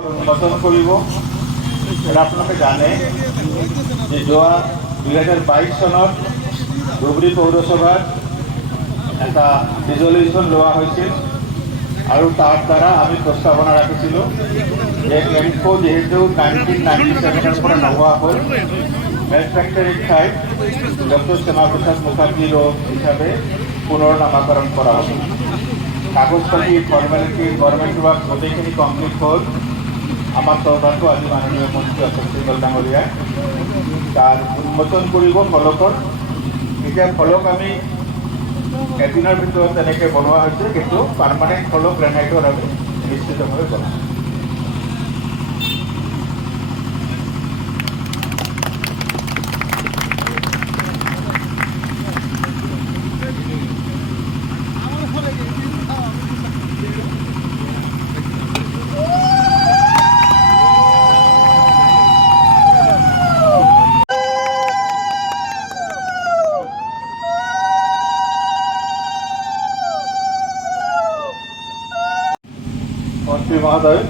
অনুমোদন কৰিব। আপোনালোকে জানে যে যোৱা 2022 চনত ধুবুৰী পৌৰসভাত এটা ৰিজলিউশ্যন লোৱা হৈছিল আৰু তাৰ দ্বাৰা আমি প্ৰস্তাৱনা ৰাখিছিলোঁ যে এমকো যিহেতু 1997 পৰা নোহোৱা হ'ল, মেনুফেক্সাৰিং ঠাইত ডক্টৰ শ্যামা প্ৰসাদ মুখাৰ্জী ৰোড হিচাপে পুনৰ নামাকৰণ কৰা হ'ব। কাগজ পাতি ফৰ্মেলিটি গভৰ্ণমেণ্ট ৱাৰ্ক গোটেইখিনি কমপ্লিট হ'ল। আমাৰ চৰকাৰটো আজি মাননীয় মন্ত্ৰী অশোক সিংহল ডাঙৰীয়াই তাৰ উন্মোচন কৰিব ফলকৰ। এতিয়া ফলক আমি এদিনৰ ভিতৰত তেনেকৈ বনোৱা হৈছে, কিন্তু পাৰ্মানেণ্ট ফলক গ্ৰেনাইটৰ আমি নিশ্চিতভাৱে বনাম। মন্ত্ৰী মহোদয়,